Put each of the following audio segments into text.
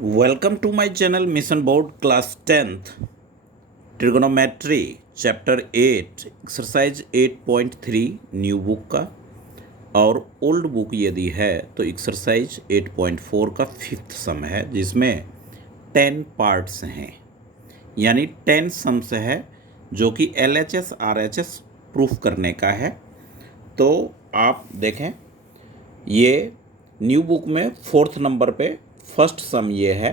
Welcome to my channel Mission Board Class 10th Trigonometry Chapter 8 Exercise 8.3 new book का और old book यदि है तो एक्सरसाइज 8.4 का फिफ्थ सम है जिसमें 10 पार्ट्स हैं यानी 10 सम्स है जो कि LHS RHS प्रूफ करने का है। तो आप देखें ये न्यू बुक में फोर्थ नंबर पे फर्स्ट सम ये है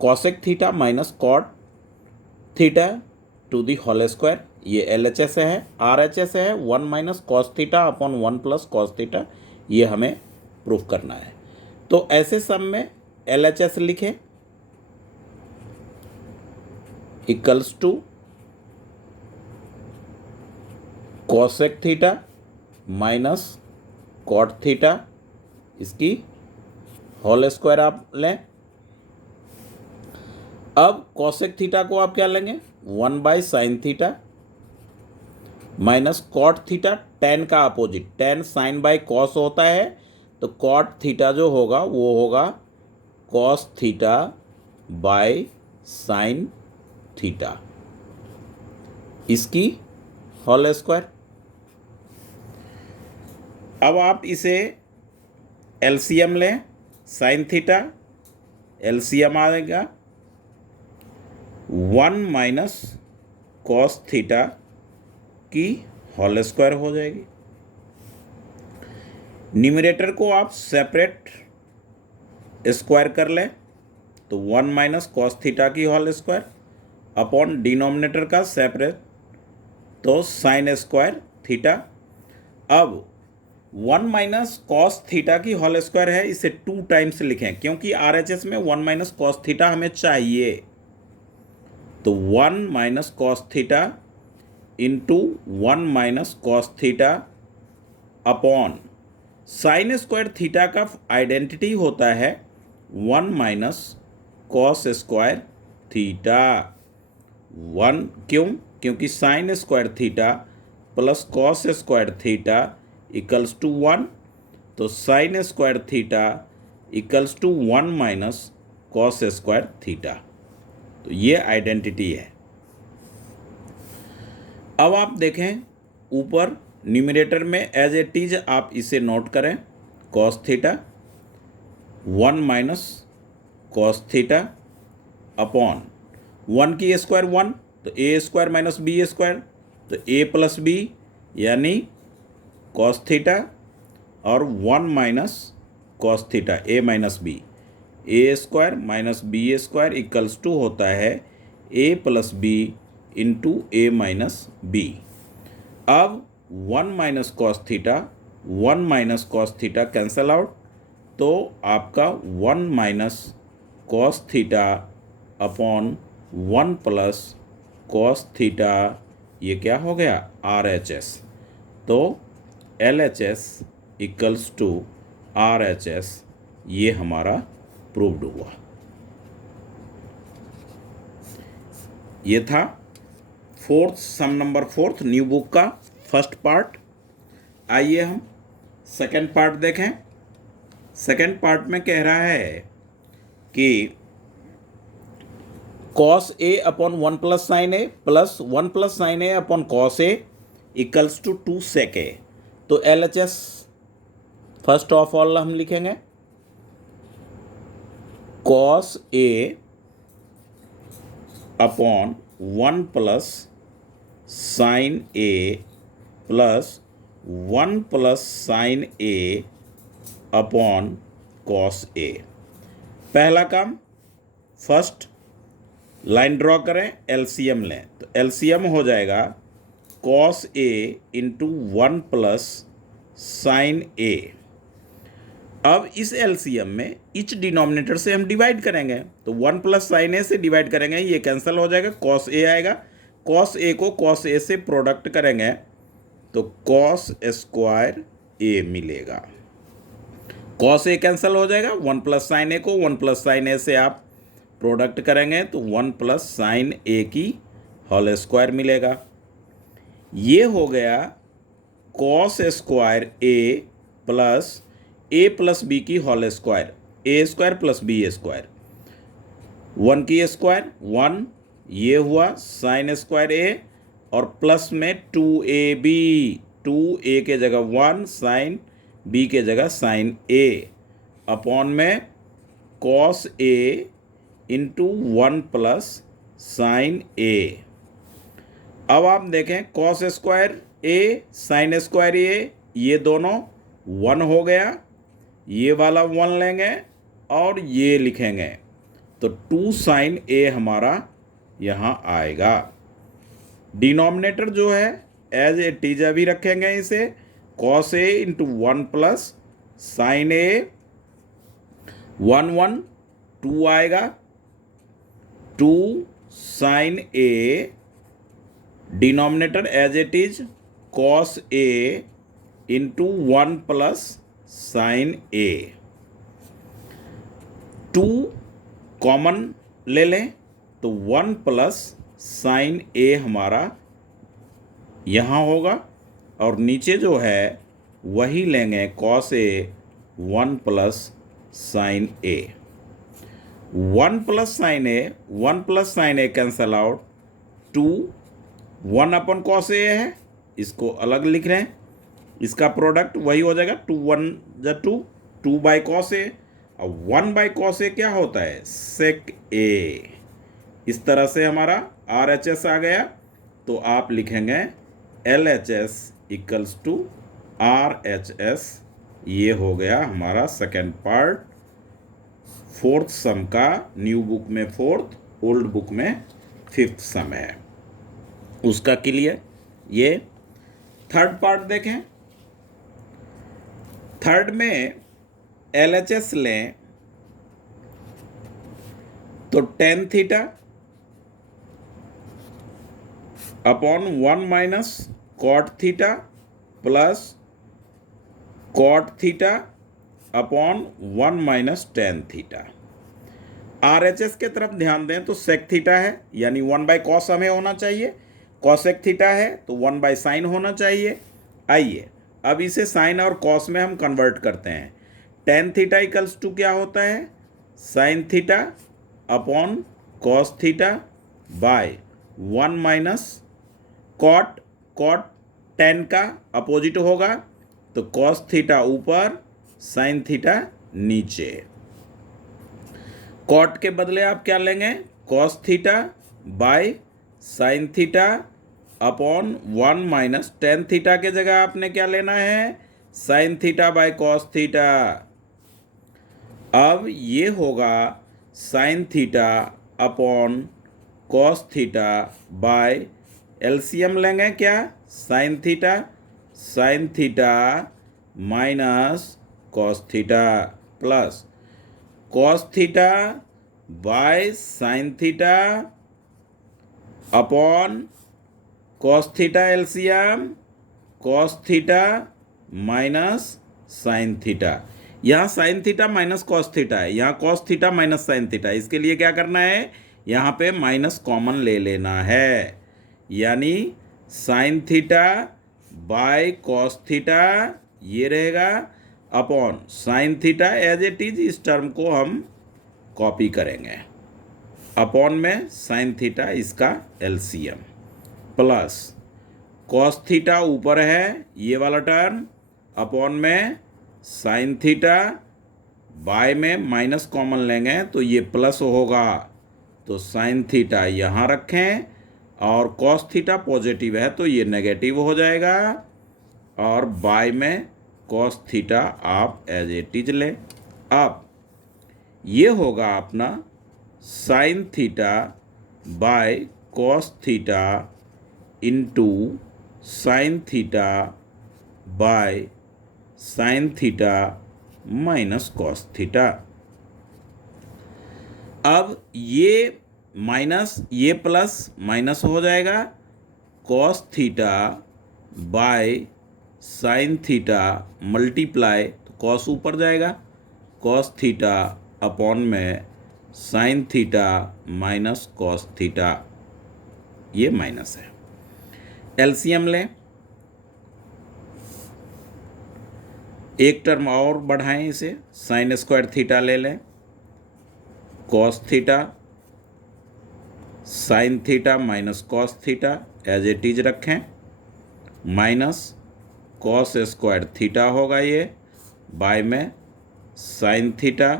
cosec theta minus cot theta to the whole square. ये LHS है। RHS है 1 minus cos theta upon 1 plus cos theta. ये हमें प्रूफ करना है। तो ऐसे सम में LHS लिखें equals to cosec theta minus cot theta, इसकी होल स्क्वायर आप लें। अब कॉसेक थीटा को आप क्या लेंगे 1 by sine theta minus cot theta, tan का opposite, tan sine by cos होता है तो कॉट थीटा जो होगा वो होगा cos theta by sine theta, इसकी होल स्क्वायर। अब आप इसे एलसीएम लें, साइन थीटा एलसीएम आएगा 1 माइनस कॉस थीटा की होल स्क्वायर हो जाएगी। न्यूमरेटर को आप सेपरेट स्क्वायर कर लें तो 1 माइनस कॉस थीटा की होल स्क्वायर अपॉन डिनोमिनेटर का सेपरेट तो साइन स्क्वायर थीटा। अब 1 माइनस कॉस थीटा की होल स्क्वायर है, इसे 2 टाइम्स लिखें क्योंकि RHS में 1 माइनस कॉस थीटा हमें चाहिए। तो 1 minus cos theta into 1 minus cos theta upon sine square theta का आइडेंटिटी होता है 1 माइनस कॉस स्क्वायर थीटा। 1 क्यों? क्योंकि sine square theta plus cos square theta equals to 1, तो sine square theta equals to 1 minus cos square theta. तो ये identity है। अब आप देखें ऊपर न्यूमरेटर में एज इट इज आप इसे नोट करें cos theta 1 minus cos theta upon 1 की स्क्वायर 1 तो A square minus B square, तो ए प्लस बी यानी कॉस थीटा और 1 minus cos theta A minus B, A square minus B square equals to होता है A plus B into A minus B. अब 1 minus cos theta 1 minus cos theta cancel out, तो आपका 1 minus cos theta upon 1 plus cos theta, ये क्या हो गया RHS। तो LHS इक्वल्स टू RHS, ये हमारा प्रूव्ड हुआ। ये था fourth sum number fourth new book का फर्स्ट पार्ट। आइए हम सेकंड पार्ट देखें। सेकंड पार्ट में कह रहा है कि cos A upon 1 plus sine A plus 1 plus sine A upon cos A equals to 2 sec A. तो LHS फर्स्ट ऑफ ऑल हम लिखेंगे cos A upon 1 plus sine A plus 1 plus sine A upon cos A. पहला काम, first line draw करें, LCM लें, तो LCM हो जाएगा cos A into 1 plus sine A. अब इस LCM में इच डिनोमिनेटर से हम डिवाइड करेंगे तो 1 प्लस साइन ए से डिवाइड करेंगे, ये कैंसिल हो जाएगा, कॉस ए आएगा। कॉस ए को कॉस ए से प्रोडक्ट करेंगे तो कॉस स्क्वायर ए मिलेगा। कॉस ए कैंसिल हो जाएगा, 1 प्लस साइन ए को 1 प्लस साइन ए से आप प्रोडक्ट करेंगे तो 1 प्लस साइन ए की होल स्क्वायर मिलेगा। ये हो गया cos square A plus B की होल स्क्वायर, ए स्क्वायर प्लस बी स्क्वायर। 1 की स्क्वायर 1, ये हुआ साइन स्क्वायर ए, और प्लस में 2ab, 2a के जगह 1, साइन b के जगह साइन a, अपॉन में cos a into 1 plus sign a। अब आप देखें कॉस स्क्वायर ए साइन स्क्वायर ये दोनों 1 हो गया, ये वाला 1 लेंगे और ये लिखेंगे, तो 2 साइन ए हमारा यहाँ आएगा। डिनोमिनेटर जो है एज इट इज अभी रखेंगे इसे, cos A into 1 plus sine A, 1 1 2 आएगा, 2 sine A, denominator as it is cos A into 1 plus sine A. 2 common ले लें तो 1 प्लस साइन ए हमारा यहाँ होगा, और नीचे जो है वही लेंगे cos A 1 plus sine A. 1 plus sine A, 1 plus sine A cancel out, 2 1 upon cos A है, इसको अलग लिख रहे हैं, इसका प्रोडक्ट वही हो जाएगा 2 1 जा 2, 2 बाई कॉस ए, और 1 बाई कॉस ए क्या होता है सेक ए। इस तरह से हमारा RHS आ गया, तो आप लिखेंगे LHS इक्वल्स टू RHS। ये हो गया हमारा सेकेंड पार्ट, फोर्थ सम का। न्यू बुक में फोर्थ, ओल्ड बुक में फिफ्थ सम है उसका क्लियर। ये थर्ड पार्ट देखें, थर्ड में LHS लें तो tan theta upon 1 minus cot theta plus cot theta upon 1 minus tan theta. RHS के तरफ ध्यान दें तो सेक थीटा है, यानी 1 बाई कॉस हमें होना चाहिए, कॉसेक थीटा है तो 1 बाई साइन होना चाहिए। आइए अब इसे साइन और कॉस में हम कन्वर्ट करते हैं। टेन थीटा इक्वल्स टू क्या होता है sine theta upon cos theta by 1 minus cot, cot tan का अपोजिट होगा, तो कॉस थीटा ऊपर साइन थीटा नीचे। कॉट के बदले आप क्या लेंगे cos theta by sine theta upon 1 minus tan theta के जगह आपने क्या लेना है sine theta by cos theta. अब ये होगा sine theta upon cos theta by LCM लेंगे क्या sine theta minus cos theta plus cos theta by sine theta upon cos theta LCM cos theta minus sine theta. यहाँ sine theta minus cos theta है, यहाँ cos theta minus sine theta. इसके लिए क्या करना है यहाँ पे माइनस कॉमन ले लेना है, यानी sine theta by cos theta ये रहेगा upon sine theta as it is. इस टर्म को हम कॉपी करेंगे, अपॉन में साइन थीटा इसका एलसीएम प्लस कॉस थीटा ऊपर है ये वाला टर्म, अपॉन में साइन थीटा बाय में माइनस कॉमन लेंगे तो ये प्लस होगा, तो साइन थीटा यहाँ रखें और कॉस थीटा पॉजिटिव है तो ये नेगेटिव हो जाएगा, और बाय में कॉस थीटा आप एज इट इज लें। अब ये होगा अपना sign theta by cos theta into sine theta by sine theta minus cos theta. अब ये माइनस ये प्लस माइनस हो जाएगा, cos theta by sine theta multiply, तो कॉस ऊपर जाएगा, कॉस थीटा अपॉन में sine theta minus cos theta, ये माइनस है। एलसीएम लें, एक टर्म और बढ़ाएं इसे, साइन स्क्वायर थीटा ले लें, cos theta sine theta minus cos theta as it is रखें, माइनस कॉस स्क्वायर थीटा होगा ये, बाय में sine theta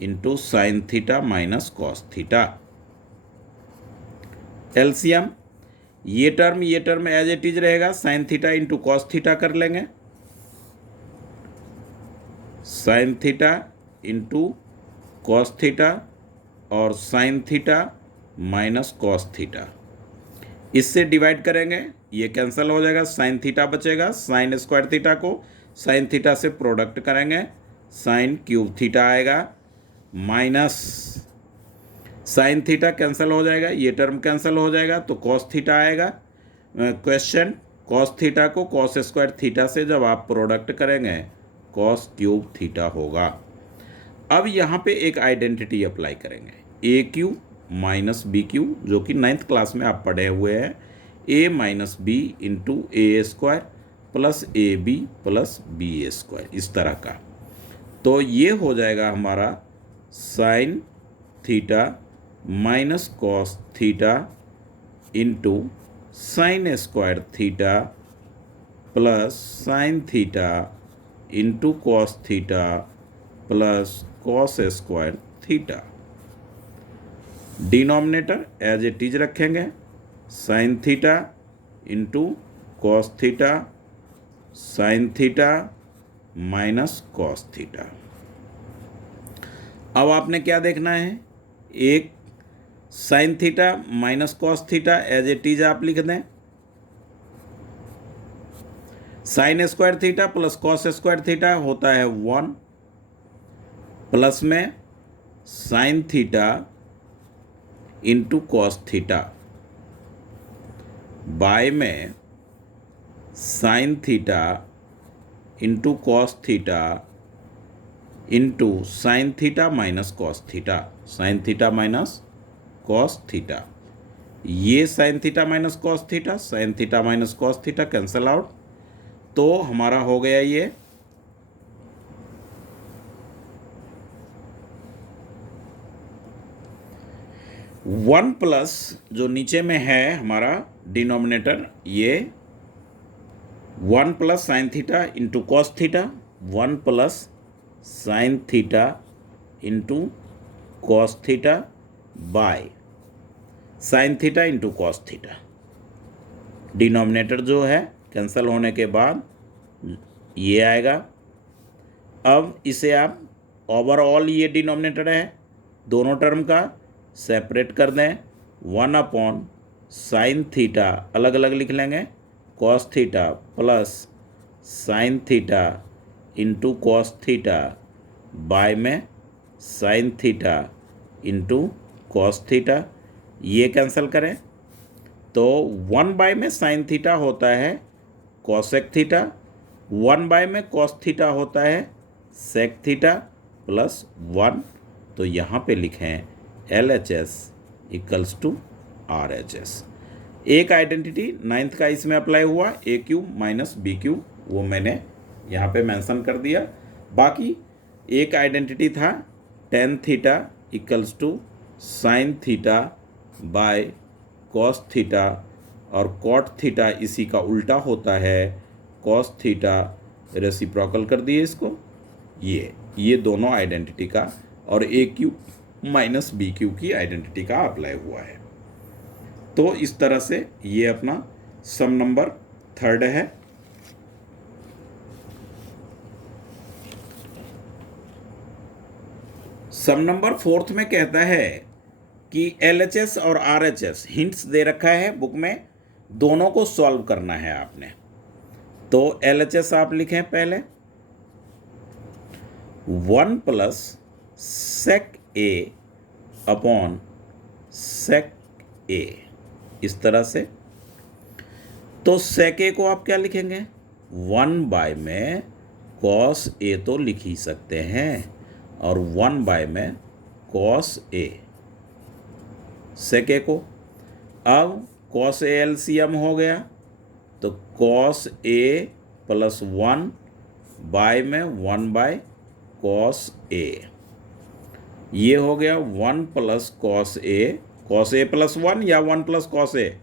into sine theta minus cos theta. LCM, ये टर्म एज इट इज रहेगा, sine theta into cos theta कर लेंगे, sine theta into cos theta और sine theta minus cos theta. इससे divide करेंगे, ये कैंसिल हो जाएगा, साइन थीटा बचेगा, साइन स्क्वायर थीटा को साइन थीटा से प्रोडक्ट करेंगे, साइन क्यूब थीटा आएगा, माइनस साइन थीटा कैंसिल हो जाएगा, ये टर्म कैंसिल हो जाएगा तो कॉस थीटा आएगा। क्वेश्चन, कॉस थीटा को कॉस स्क्वायर थीटा से जब आप प्रोडक्ट करेंगे कॉस क्यूब थीटा होगा। अब यहाँ पे एक आइडेंटिटी अप्लाई करेंगे, A cube minus B cube, जो कि 9th क्लास में आप पढ़े हुए हैं, A minus B into A square plus A B plus B A square, इस तरह का। तो ये हो जाएगा हमारा sine theta minus cos theta into sine square theta plus sine theta into cos theta plus cos square theta. Denominator as it is रखेंगे, sine theta into cos theta sine theta minus cos theta. अब आपने क्या देखना है, एक sine theta minus cos theta as it is आप लिख दें, sine square theta plus cos square theta होता है 1, प्लस में sine theta into cos theta, by में sine theta into cos theta into sine theta minus cos theta, sine theta minus cos theta. ये sine theta minus cos theta, sine theta minus cos theta cancel out, तो हमारा हो गया ये 1 plus जो नीचे में है हमारा डिनोमिनेटर, ये 1 plus sine theta into cos theta, 1 plus sine theta into cos theta by sine theta into cos theta. Denominator जो है कैंसिल होने के बाद ये आएगा। अब इसे आप ओवरऑल, ये डिनोमिनेटर है, दोनों टर्म का सेपरेट कर दें, 1 अपॉन साइन थीटा अलग अलग लिख लेंगे, cos theta plus sine theta into cos theta by में sine theta into cos theta. ये कैंसिल करें तो 1 बाय में साइन थीटा होता है कॉसेक थीटा, 1 बाय में कॉस थीटा होता है सेक थीटा प्लस 1। तो यहाँ पे लिखें LHS इक्वल्स टू RHS। एक आइडेंटिटी 9th का इसमें अप्लाई हुआ, AQ माइनस BQ, वो मैंने यहाँ पे मेंशन कर दिया। बाकी एक आइडेंटिटी था tan theta equals to sine theta by cos theta, और कॉट थीटा इसी का उल्टा होता है कॉस थीटा, रेसिप्रोकल कर दिए इसको। ये दोनों आइडेंटिटी का और AQ माइनस BQ की आइडेंटिटी का अप्लाई हुआ है। तो इस तरह से ये अपना सम नंबर 3 है। सम नंबर 4 में कहता है कि LHS और RHS हिंट्स दे रखा है बुक में, दोनों को सॉल्व करना है आपने। तो LHS आप लिखें पहले 1 plus sec A upon sec A, इस तरह से। तो सेक A को आप क्या लिखेंगे, 1 बाय में कॉस A तो लिख ही सकते हैं, और 1 बाय में कॉस A सेक A को। अब कॉस A LCM हो गया, तो कॉस A प्लस 1 बाय में 1 बाय कॉस A, ये हो गया 1 plus cos A cos A plus 1 या 1 plus cos A,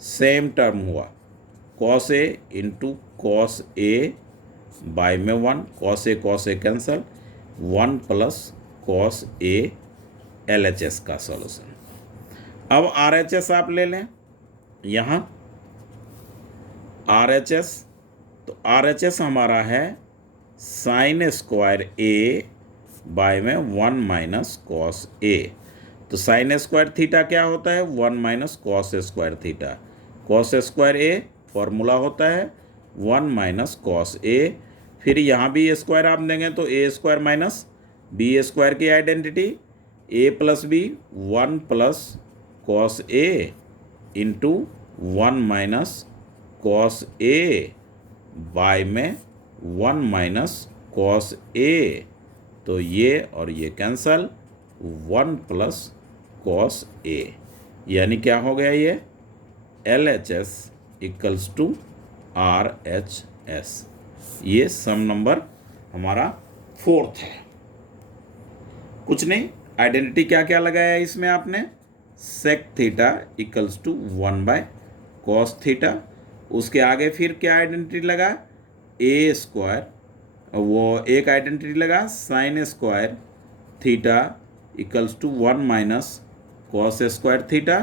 same term हुआ, cos A into cos A by में 1, cos A cancel, 1 plus cos A LHS का solution. अब RHS आप ले लें यहाँ RHS, तो RHS हमारा है साइन स्क्वायर ए बाय में 1 माइनस कॉस ए। तो साइन स्क्वायर थीटा क्या होता है, 1 minus cos square theta. Cos square A formula होता है 1 माइनस कॉस ए। फिर यहाँ भी स्क्वायर आप देंगे तो A square minus B square की identity, A plus B 1 plus cos A into 1 minus cos A by में 1 माइनस कॉस ए। तो ये और ये कैंसल, 1 प्लस कॉस ए, यानी क्या हो गया ये LHS इक्वल्स टू RHS। ये सम नंबर हमारा 4th है। कुछ नहीं, आइडेंटिटी क्या क्या लगाया है इसमें आपने, sec theta equals to 1 by cos theta. उसके आगे फिर क्या आइडेंटिटी लगा, ए स्क्वायर, वो एक आइडेंटिटी लगा sine square theta equals to 1 minus cos square theta.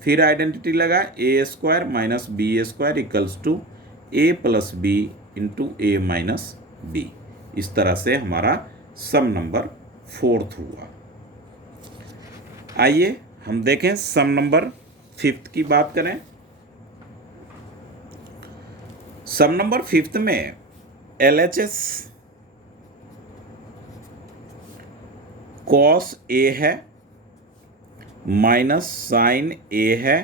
फिर आइडेंटिटी लगा A square minus B square equals to A plus B into A minus B. इस तरह से हमारा सम नंबर 4th हुआ। आइए हम देखें सम नंबर 5th की बात करें। सम नंबर 5th में LHS कॉस ए है माइनस साइन ए है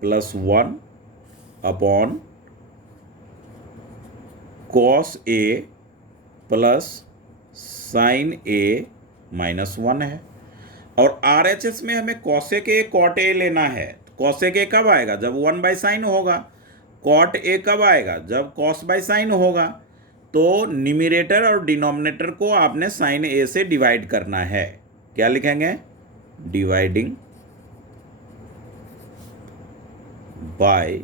plus 1 upon cos A plus sine A minus 1 है। और RHS में हमें कॉसेक ए कॉट ए लेना है। कॉसेक ए कब आएगा, जब 1 बाई साइन होगा। कॉट ए कब आएगा, जब कॉस बाई साइन होगा। तो न्यूमरेटर और डिनोमिनेटर को आपने साइन ए से डिवाइड करना है। क्या लिखेंगे, dividing by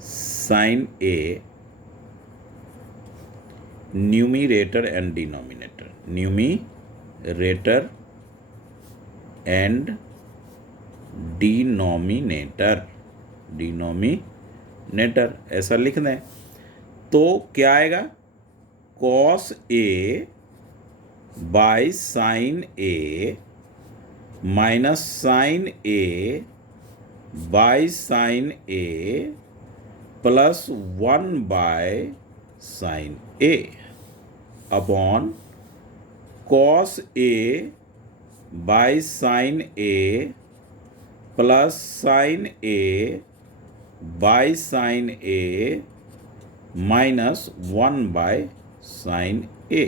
sine A numerator and denominator, numerator and denominator ऐसा लिख दें। तो क्या आएगा, cos A by sine A minus sine A by sine A plus 1 by sine A upon cos A by sine A plus sine A by sine A minus 1 by sine A.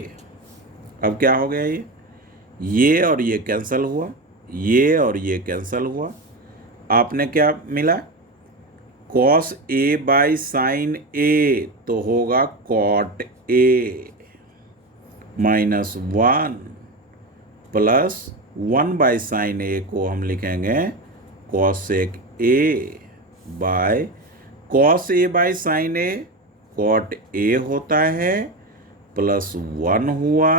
अब क्या हो गया, ये और ये cancel हुआ, ये और ये कैंसिल हुआ। आपने क्या मिला, cos A by sine A तो होगा cot A minus 1 plus 1 by sine A को हम लिखेंगे cosec A by cos A by sine A cot A होता है प्लस 1 हुआ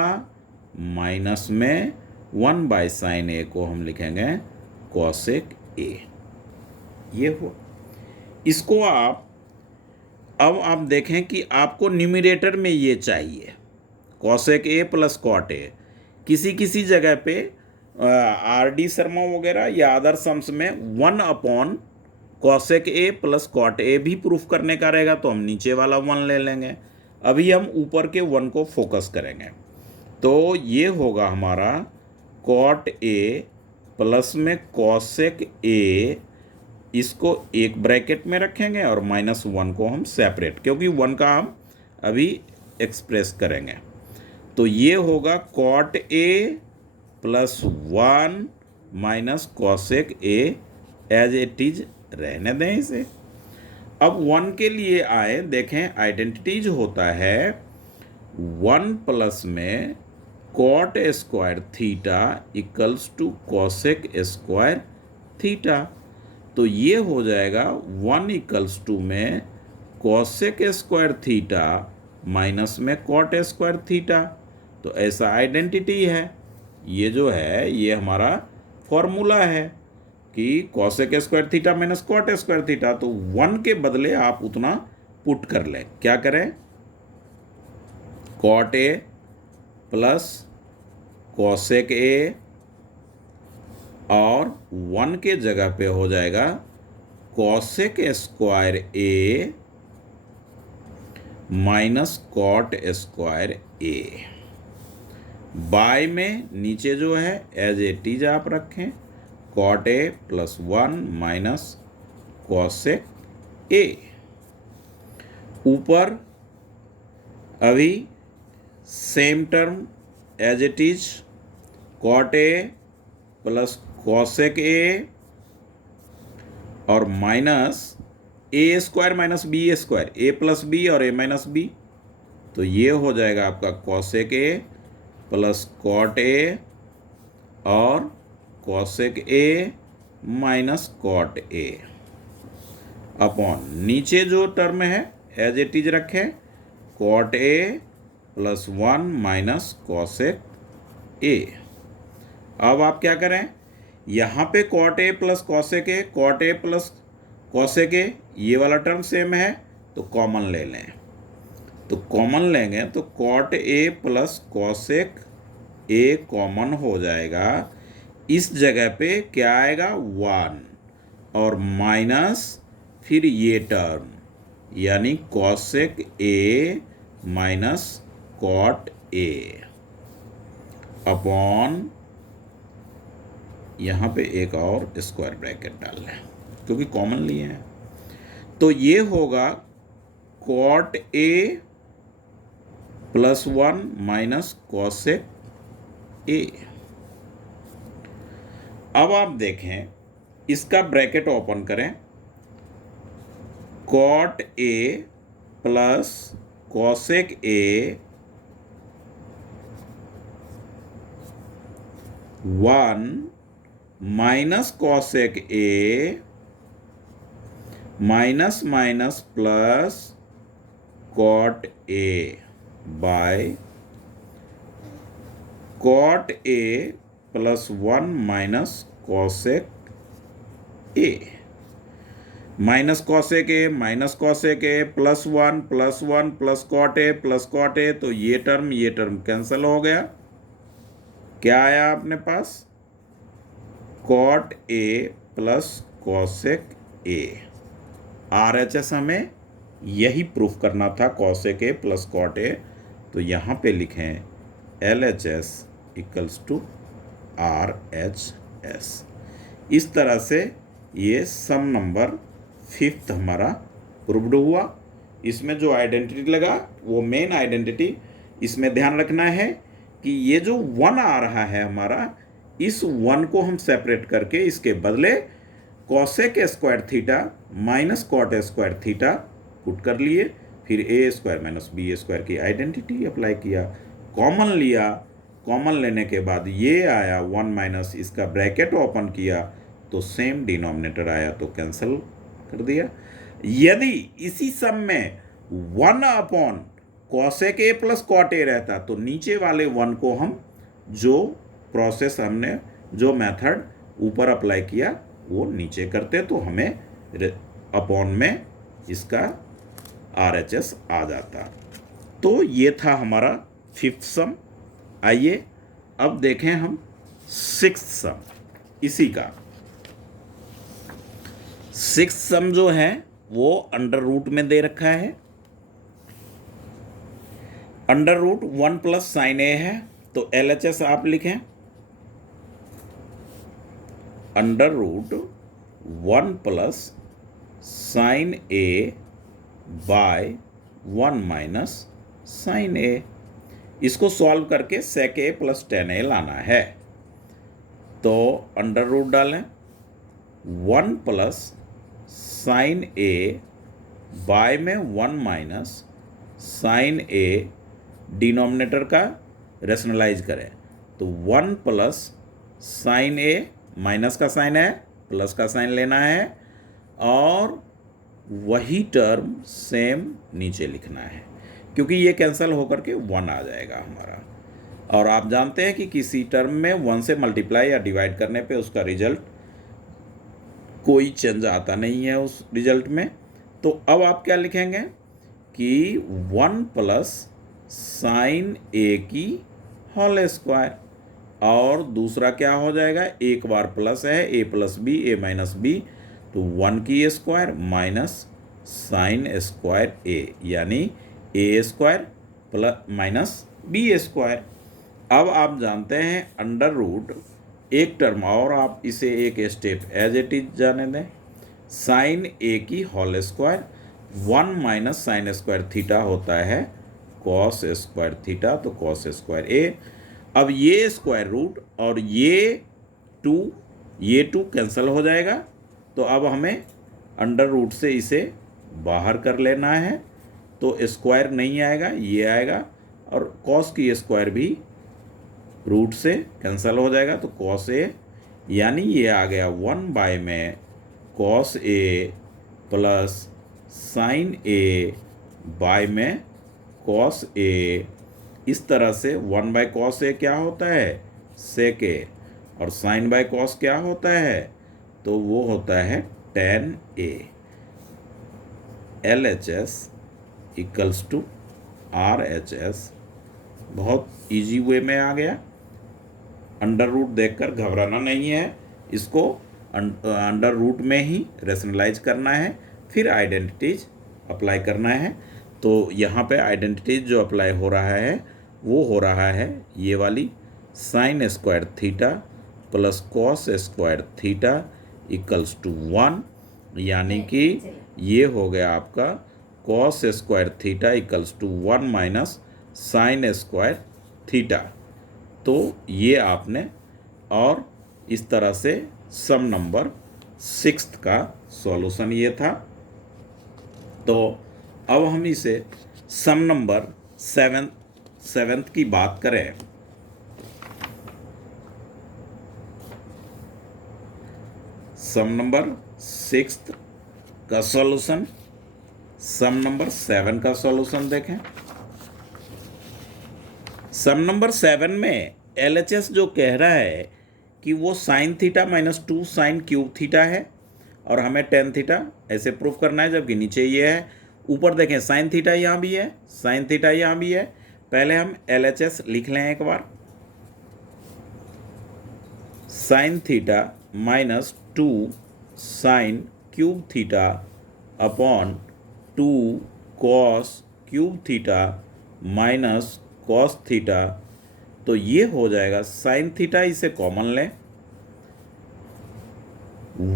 माइनस में 1 बाय साइन ए को हम लिखेंगे कॉसेक ए। ये हुआ। इसको अब आप देखें कि आपको न्यूमरेटर में ये चाहिए cosec A plus cot A. किसी किसी जगह पे RD शर्मा वगैरह या अदर सम्स में 1 upon cosec A plus cot A भी प्रूफ करने का रहेगा, तो हम नीचे वाला 1 ले लेंगे। अभी हम ऊपर के 1 को फोकस करेंगे। तो ये होगा हमारा कॉट ए प्लस में कॉसेक ए, इसको एक ब्रैकेट में रखेंगे और माइनस 1 को हम सेपरेट, क्योंकि 1 का हम अभी एक्सप्रेस करेंगे। तो ये होगा cot A plus 1 minus cosec A, as it is रहने दें इसे। अब 1 के लिए आए, देखें आइडेंटिटीज होता है 1 प्लस में cot square theta equals to cosec square theta. तो ये हो जाएगा 1 इक्वल्स टू में कॉसेक स्क्वायर थीटा माइनस में कॉट स्क्वायर थीटा। तो ऐसा आइडेंटिटी है, ये जो है ये हमारा फॉर्मूला है कि cosec square theta minus cot square theta. तो 1 के बदले आप उतना पुट कर लें। क्या करें? Cot A plus cosec A और 1 के जगह पे हो जाएगा cosec square A minus cot square A. By में नीचे जो है एज इट इज आप रखें, cot A plus 1 minus cosec A. ऊपर अभी same term as it is, cot A plus cosec A और minus A square minus B square, A plus B और ए माइनस बी। तो ये हो जाएगा आपका cosec A plus cot A और cosec A minus cot A upon नीचे जो टर्म है एज इट इज रखें, cot A plus 1 minus cosec A. अब आप क्या करें? यहाँ पे cot A plus cosec A, cot A plus cosec A, ये वाला टर्म सेम है तो कॉमन ले लें। तो कॉमन लेंगे तो cot A plus cosec A common हो जाएगा। इस जगह पे क्या आएगा? 1 और माइनस फिर ये टर्म यानी cosec A minus cot A upon यहाँ पे एक और स्क्वायर ब्रैकेट डाल लें क्योंकि कॉमन लिए हैं। तो ये होगा cot A plus 1 minus cosec A. अब आप देखें, इसका ब्रैकेट ओपन करें, cot A plus cosec A 1 minus cosec A minus minus plus cot A by cot A plus 1 minus cosec A. Minus cosec A minus cosec A plus 1 plus cot A. तो ये term cancel हो गया। क्या आया अपने पास? Cot A plus cosec A. RHS हमें यही प्रूफ करना था, cosec A plus cot A. तो यहाँ पे लिखें LHS इक्वल्स टू RHS। इस तरह से ये सम नंबर 5th हमारा प्रूव्ड हुआ। इसमें जो आइडेंटिटी लगा वो मेन आइडेंटिटी, इसमें ध्यान रखना है कि ये जो 1 आ रहा है हमारा, इस 1 को हम सेपरेट करके इसके बदले cosec square theta minus cot square theta put कर लिए, फिर A square minus B square की आइडेंटिटी अप्लाई किया, कॉमन लिया। कॉमन लेने के बाद ये आया 1 माइनस, इसका ब्रैकेट ओपन किया तो सेम डिनोमिनेटर आया तो कैंसिल कर दिया। यदि इसी सम में 1 upon cosec A plus cot A रहता तो नीचे वाले 1 को हम जो प्रोसेस हमने जो मेथड ऊपर अप्लाई किया वो नीचे करते तो हमें अपॉन में इसका RHS आ जाता। तो ये था हमारा 5th सम। आइए अब देखें हम 6th सम। इसी का 6th सम जो है वो अंडर रूट में दे रखा है। अंडर रूट 1 प्लस साइन ए है तो LHS आप लिखें under root 1 plus sine A bye 1 minus sine ए। इसको सॉल्व करके सेक ए प्लस टेन ए लाना है। तो अंडर रूट डालें 1 प्लस साइन ए बाय में 1 माइनस साइन ए, डिनोमिनेटर का रेशनलाइज करें तो 1 प्लस साइन ए, माइनस का साइन है, प्लस का साइन लेना है और वही टर्म सेम नीचे लिखना है, क्योंकि ये कैंसिल होकर के 1 आ जाएगा हमारा। और आप जानते हैं कि किसी टर्म में 1 से मल्टीप्लाई या डिवाइड करने पे उसका रिजल्ट कोई चेंज आता नहीं है उस रिजल्ट में। तो अब आप क्या लिखेंगे कि 1 प्लस साइन ए की होल स्क्वायर, और दूसरा क्या हो जाएगा, एक बार प्लस है, A plus B, A minus B, तो 1 की square minus sine square A, यानी A square plus minus B square. अब आप जानते हैं अंडर रूट एक टर्म और आप इसे एक स्टेप एज इट इज जाने दें, साइन ए की whole square 1 minus sine square theta होता है कॉस स्क्वायर थीटा, तो कॉस स्क्वायर ए। अब ये स्क्वायर रूट और ये 2 कैंसिल हो जाएगा, तो अब हमें अंडर रूट से इसे बाहर कर लेना है, तो स्क्वायर नहीं आएगा, ये आएगा, और कॉस की स्क्वायर भी रूट से कैंसिल हो जाएगा, तो कॉस ए, यानी ये आ गया 1 बाय में cos A plus sine A by में कॉस ए। इस तरह से 1 बाय कॉस ए क्या होता है, सेक ए, और साइन बाय कॉस क्या होता है, तो वो होता है tan A. LHS equals to RHS। बहुत इजी वे में आ गया, अंडर रूट देखकर घबराना नहीं है, इसको अंडर रूट में ही रेशनलाइज करना है, फिर आइडेंटिटीज अप्लाई करना है। तो यहाँ पे आइडेंटिटीज जो अप्लाई हो रहा है वो हो रहा है ये वाली, sine square theta plus cos square theta equals to 1, यानी कि ये हो गया आपका cos square theta equals to 1 minus sine square theta. तो ये आपने, और इस तरह से सम नंबर 6 का सॉल्यूशन ये था। तो अब हम इसे सम नंबर 7 की बात करें, सम नंबर 6 का सॉल्यूशन, सम नंबर 7 का सॉल्यूशन देखें। सम नंबर 7 में LHS जो कह रहा है कि वो sign theta minus 2 sine cube theta है, और हमें टेन थीटा ऐसे प्रूफ करना है, जबकि नीचे ये है। ऊपर देखें साइन थीटा यहाँ भी है, साइन थीटा यहाँ भी है। पहले हम LHS लिख लें एक बार, sine theta minus 2 sine cube theta upon 2 cos cube theta minus cos theta, तो ये हो जाएगा साइन थीटा, इसे कॉमन लें,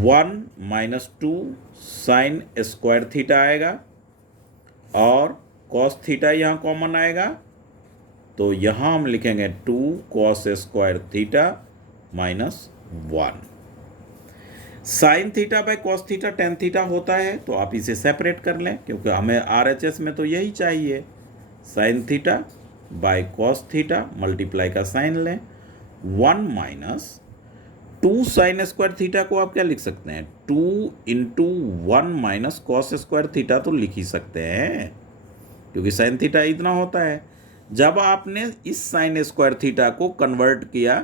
1 माइनस 2 साइन स्क्वायर थीटा आएगा, और कॉस थीटा यहाँ कॉमन आएगा, तो यहाँ हम लिखेंगे 2 cos square theta minus 1। Sign theta by cos theta tan theta होता है, तो आप इसे सेपरेट कर लें, क्योंकि हमें RHS में तो यही चाहिए। Sign theta by cos theta multiply का साइन लें, 1 माइनस 2 साइन स्क्वायर थीटा को आप क्या लिख सकते हैं, 2 into 1 minus cos square theta तो लिख ही सकते हैं, क्योंकि साइन थीटा इतना होता है। जब आपने इस साइन स्क्वायर थीटा को कन्वर्ट किया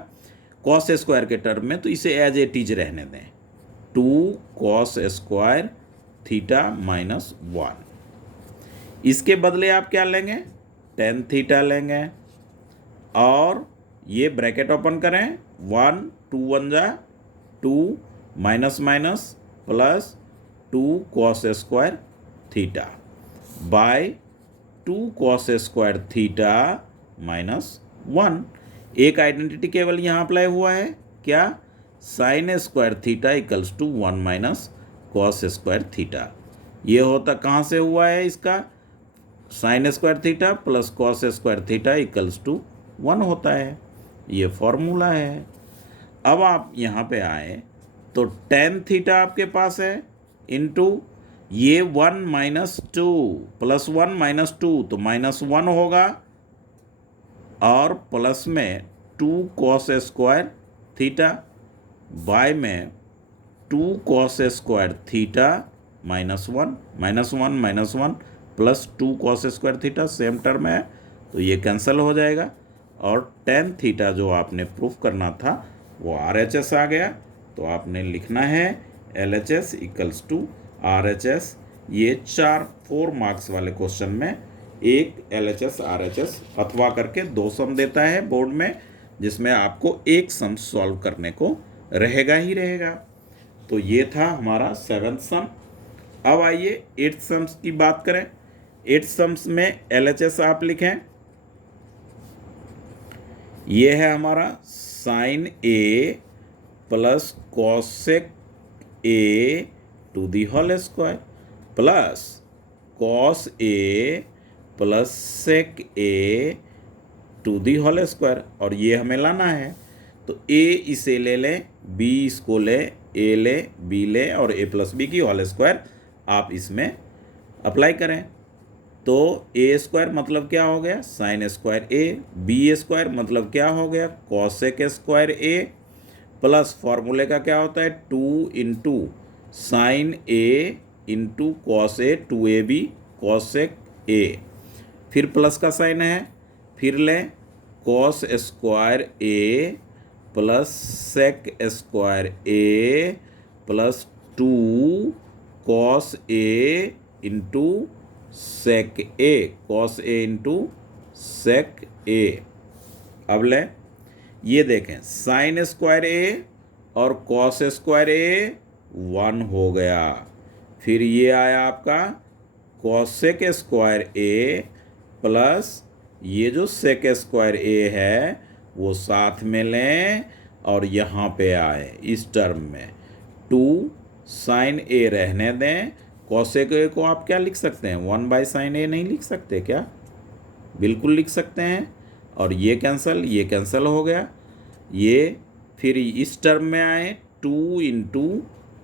कॉस स्क्वायर के टर्म में, तो इसे एज इट इज रहने दें, 2 कॉस स्क्वायर थीटा माइनस 1। इसके बदले आप क्या लेंगे, टेन थीटा लेंगे, और ये ब्रैकेट ओपन करें, 1 2 1 जा 2 minus minus plus 2 cos square theta by 2 cos square theta minus 1। एक आइडेंटिटी केवल यहाँ अप्लाई हुआ है, क्या, sine square theta equals to 1 minus cos square theta. ये होता कहाँ से हुआ है, इसका sine square theta plus cos square theta equals to 1 होता है, ये फॉर्मूला है। अब आप यहाँ पे आए तो टेन थीटा आपके पास है, इनटू ये 1 माइनस 2 प्लस 1 माइनस 2, तो माइनस 1 होगा, और प्लस में 2 cos स्क्वायर थीटा बाय में 2 cos square theta -1 plus 2 cos square theta same term है तो ये कैंसिल हो जाएगा और tan थीटा जो आपने प्रूफ करना था वो RHS आ गया। तो आपने लिखना है LHS इक्वल्स टू RHS। ये 4 मार्क्स वाले क्वेश्चन में एक LHS RHS अथवा करके 2 सम देता है बोर्ड में, जिसमें आपको एक सम सॉल्व करने को रहेगा ही रहेगा। तो ये था हमारा 7th सम। अब आइए 8th सम्स की बात करें। 8th सम्स में LHS आप लिखें, ये है हमारा sine A plus cosec A to the whole square plus cos A plus sec A to the whole square, और ये हमें लाना है। तो A इसे ले लें, B इसको ले, A ले, B ले और A प्लस B की होल स्क्वायर आप इसमें अप्लाई करें। तो A स्क्वायर मतलब क्या हो गया sine square A, B square मतलब क्या हो गया कॉसेक स्क्वायर A, प्लस फॉर्मूले का क्या होता है 2 into sine A into cos A 2AB cosec A, फिर प्लस का साइन है, फिर लें cos square A plus sec square A plus 2 cos A into sec A, cos A into sec A। अब ले ये देखें साइन स्क्वायर A और कॉस स्क्वायर A 1 हो गया, फिर ये आया आपका कॉसेक स्क्वायर A प्लस ये जो सेक स्क्वायर A है वो साथ में लें और यहाँ पे आए इस टर्म में 2 साइन A रहने दें। कॉसेक A को आप क्या लिख सकते हैं 1 बाई साइन A नहीं लिख सकते क्या, बिल्कुल लिख सकते हैं। और ये कैंसिल हो गया। ये फिर इस टर्म में आए 2 into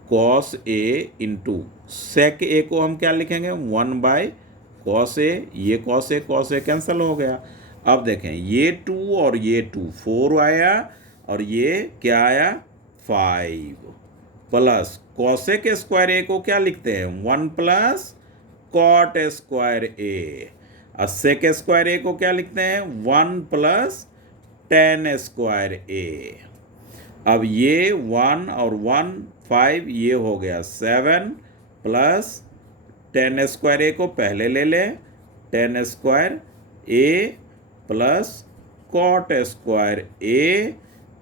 cos A into sec A को हम क्या लिखेंगे 1 बाई कॉस A, ये कॉस A कैंसिल हो गया। अब देखें ये 2 और ये 2 4 आया और ये क्या आया 5 प्लस कॉसेक स्क्वायर A को क्या लिखते हैं 1 प्लस कॉट स्क्वायर A, और सेक स्क्वायर A को क्या लिखते हैं 1 प्लस tan स्क्वायर A। अब ये 1 और 1 5 ये हो गया 7 प्लस tan स्क्वायर A को पहले ले लें tan square A plus cot square A,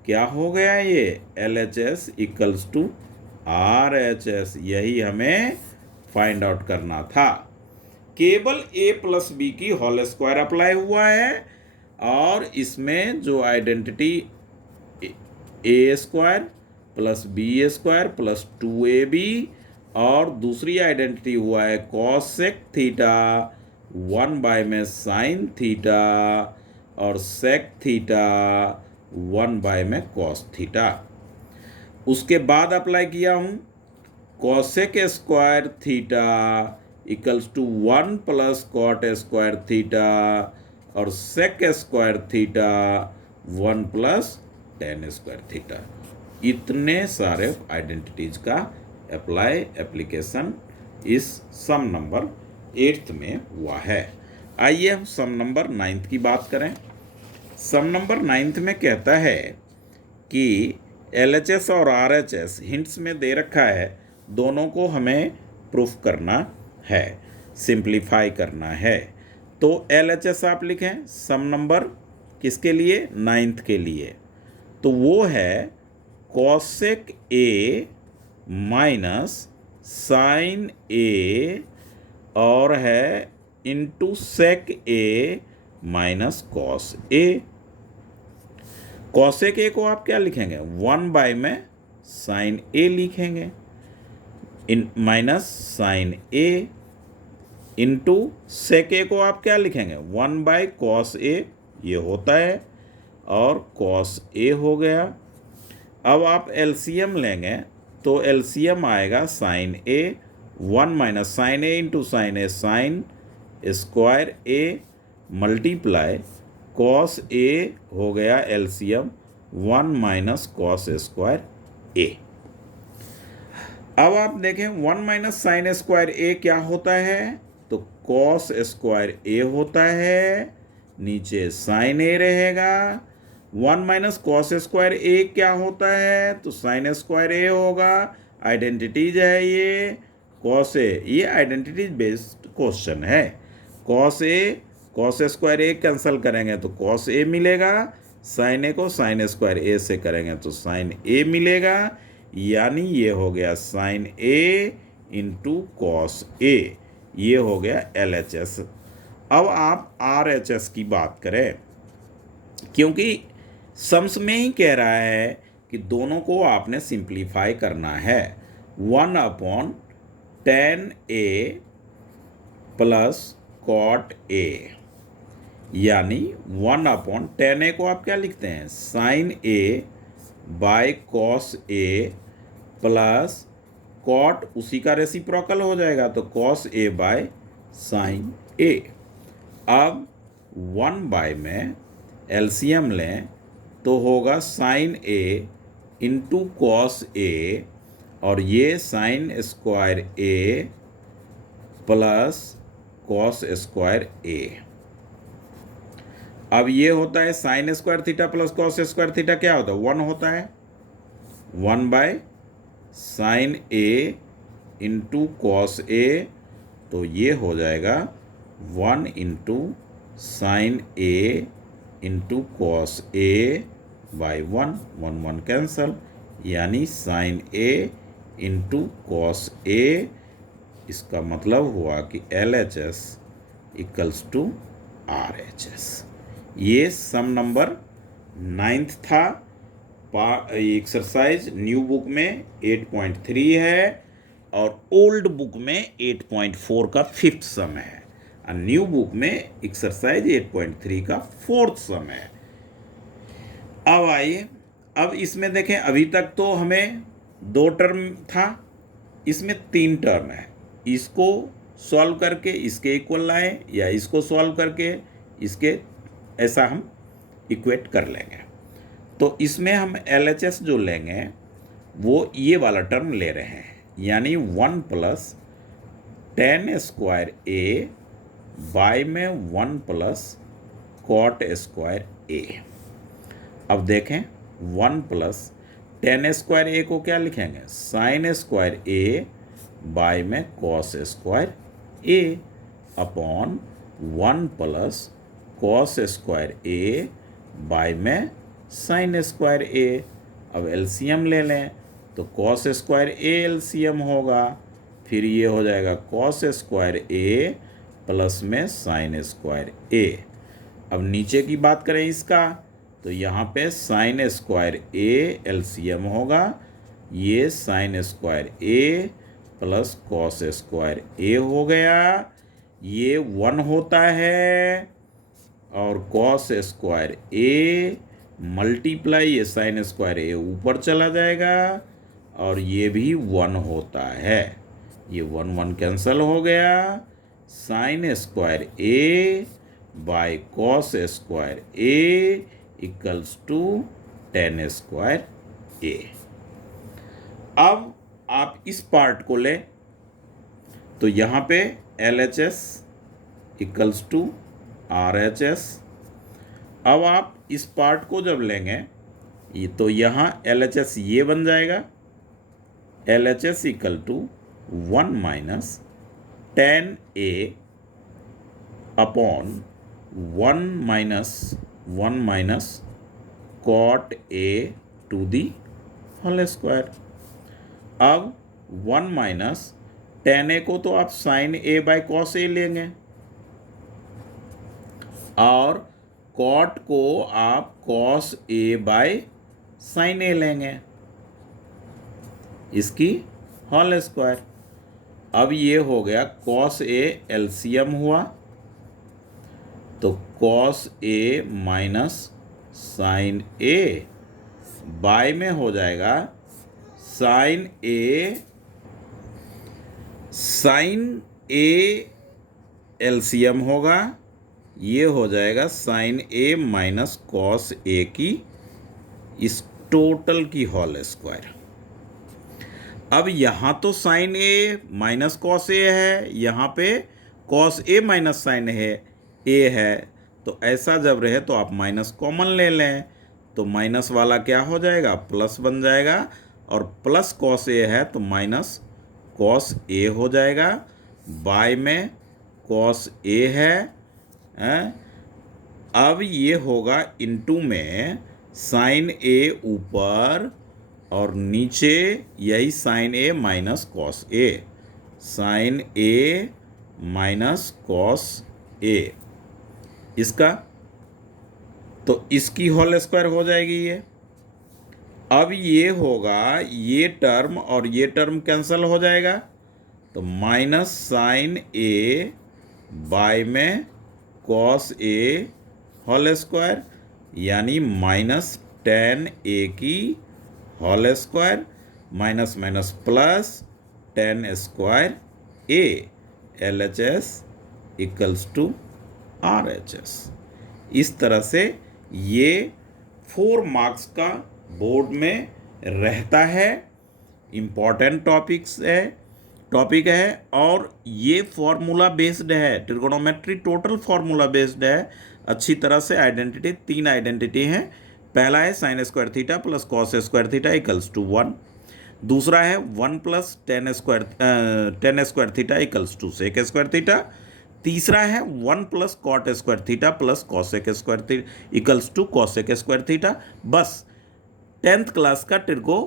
क्या हो गया ये LHS इक्वल्स टू RHS। यही हमें फाइंड आउट करना था। केवल A प्लस B की होल स्क्वायर अप्लाई हुआ है और इसमें जो identity A square plus B square plus 2AB और दूसरी आइडेंटिटी हुआ है कॉसेक थीटा 1 बाय में साइन थीटा और सेक थीटा 1 बाय में कॉस थीटा। उसके बाद अप्लाई किया हूँ cosec square theta equals to 1 plus cot square theta और sec square theta 1 plus tan square theta. इतने सारे आइडेंटिटीज का एप्लीकेशन इस सम नंबर 8th में हुआ है। आइए हम सम नंबर 9th की बात करें। सम नंबर 9th में कहता है कि LHS और RHS हिंट्स में दे रखा है, दोनों को हमें प्रूफ करना है, सिंप्लीफाई करना है। तो LHS आप लिखें सम नंबर किसके लिए 9th के लिए, तो वो है cosec A minus sine A और है into sec A minus cos A। Cosec A को आप क्या लिखेंगे 1 बाय में साइन A लिखेंगे minus sine A into sec A को आप क्या लिखेंगे 1 बाय कॉस A, ये होता है और कॉस A हो गया। अब आप एलसीएम लेंगे तो एलसीएम आएगा sine A 1 minus sine A into sine A sine square A multiply cos A हो गया LCM 1 minus cos square A. अब आप देखें 1 माइनस साइन स्क्वायर ए क्या होता है, तो कॉस स्क्वायर ए होता है, नीचे साइन ए रहेगा। 1 माइनस कॉस स्क्वायर ए क्या होता है, तो साइन स्क्वायर ए होगा। आइडेंटिटीज है ये, कॉस ए, ये आइडेंटिटीज बेस्ड क्वेश्चन है। कॉस स्क्वायर ए कैंसिल करेंगे तो कॉस ए मिलेगा, साइन ए को साइन स्क्वायर ए से करेंगे तो साइन ए मिलेगा, यानी ये हो गया साइन ए इंटू कॉस ए, ये हो गया LHS। अब आप RHS की बात करें, क्योंकि सम्स में ही कह रहा है कि दोनों को आपने सिंप्लीफाई करना है। 1/10A प्लस कॉट ए, यानी 1/10A को आप क्या लिखते हैं, sine A by cos A plus cot उसी का रेसिप्रोकल हो जाएगा तो cos A by sine A. अब 1 में एलसीएम लें तो होगा sine A into cos A, और ये sine square A plus cos square A. अब ये होता है sine square theta plus cos square theta क्या होता है, 1 होता है। 1 sine A into cos A, तो ये हो जाएगा 1 into sine A into cos A by 1, 1 cancel, यानी साइन ए इंटू कॉस ए। इसका मतलब हुआ कि LHS इक्वल्स टू RHS। ये सम नंबर 9th था। एक्सरसाइज न्यू बुक में 8.3 है और ओल्ड बुक में 8.4 का 5th सम है, और न्यू बुक में एक्सरसाइज 8.3 का 4th सम है। अब आइए, अब इसमें देखें, अभी तक तो हमें 2 टर्म था, इसमें 3 टर्म है। इसको सॉल्व करके इसके इक्वल लाएं, या इसको सॉल्व करके इसके, ऐसा हम इक्वेट कर लेंगे। तो इसमें हम LHS जो लेंगे वो ये वाला टर्म ले रहे हैं, यानी 1 प्लस 10 स्क्वायर ए बाय में 1 प्लस कॉट स्क्वायर ए। अब देखें 1 प्लस 10 स्क्वायर ए को क्या लिखेंगे, साइन स्क्वायर ए बाय में cos square A upon 1 plus cos square A by में साइन स्क्वायर ए। अब एलसीएम ले लें तो कॉस स्क्वायर ए एलसीएम होगा, फिर ये हो जाएगा कॉस स्क्वायर ए प्लस में साइन स्क्वायर ए। अब नीचे की बात करें इसका, तो यहाँ पे साइन स्क्वायर ए एलसीएम होगा, ये sine square A plus cos square ए हो गया, ये 1 होता है, और कॉस स्क्वायर ए मल्टीप्लाई ये साइन स्क्वायर ए ऊपर चला जाएगा, और ये भी 1 होता है, ये 1 कैंसिल हो गया। Sine square A by cos square A equals to 10 square A. अब आप इस पार्ट को लें तो यहाँ पे LHS इक्वल्स टू RHS। अब आप इस पार्ट को जब लेंगे ये, तो यहाँ LHS ये बन जाएगा, LHS equal to 1 minus 10A upon 1 minus cot A to the whole square. अब 1 माइनस 10A को तो आप sine A by cos A लेंगे, और कॉट को आप cos A by sine A लेंगे, इसकी होल स्क्वायर। अब ये हो गया कॉस ए एलसीएम हुआ, तो cos A minus sine A by में हो जाएगा साइन ए एलसीएम होगा, ये हो जाएगा sign A minus cos A की इस टोटल की होल स्क्वायर। अब यहाँ तो sign A minus cos A है, यहाँ पे कॉस ए माइनस साइन ए है, तो ऐसा जब रहे तो आप माइनस कॉमन ले लें, तो माइनस वाला क्या हो जाएगा, प्लस बन जाएगा, और प्लस कॉस ए है तो माइनस कॉस ए हो जाएगा, बाय में कॉस ए है, अब ये होगा इनटू में साइन ए ऊपर और नीचे यही sign A minus cos A, sign A minus cos A, इसका तो इसकी होल स्क्वायर हो जाएगी ये। अब ये होगा ये टर्म और ये टर्म कैंसिल हो जाएगा, तो माइनस साइन ए बाय में कॉस ए होल स्क्वायर, यानी माइनस टेन ए की whole square, minus minus plus tan square A, LHS equals to RHS। इस तरह से ये 4 मार्क्स का बोर्ड में रहता है, इम्पॉर्टेंट टॉपिक है, और ये फॉर्मूला बेस्ड है, ट्रिगोनोमेट्री टोटल फॉर्मूला बेस्ड है। अच्छी तरह से आइडेंटिटी, 3 आइडेंटिटी हैं। पहला है sine square theta plus cos square theta equals to 1। दूसरा है 1 plus tan square theta equals to sec square theta. तीसरा है 1 plus cot square theta plus cosec square theta equals to cosec square theta. बस 10th class का trigo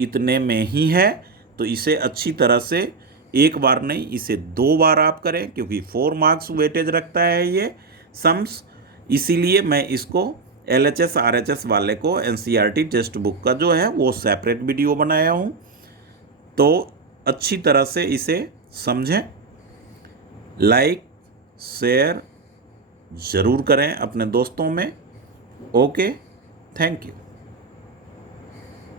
इतने में ही है, तो इसे अच्छी तरह से एक बार नहीं, इसे 2 बार आप करें, क्योंकि 4 मार्क्स वेटेज रखता है ये सम्स। इसीलिए मैं इसको LHS RHS वाले को NCERT टेक्स्ट बुक का जो है वो सेपरेट वीडियो बनाया हूँ, तो अच्छी तरह से इसे समझें। लाइक शेयर ज़रूर करें अपने दोस्तों में। Okay, thank you.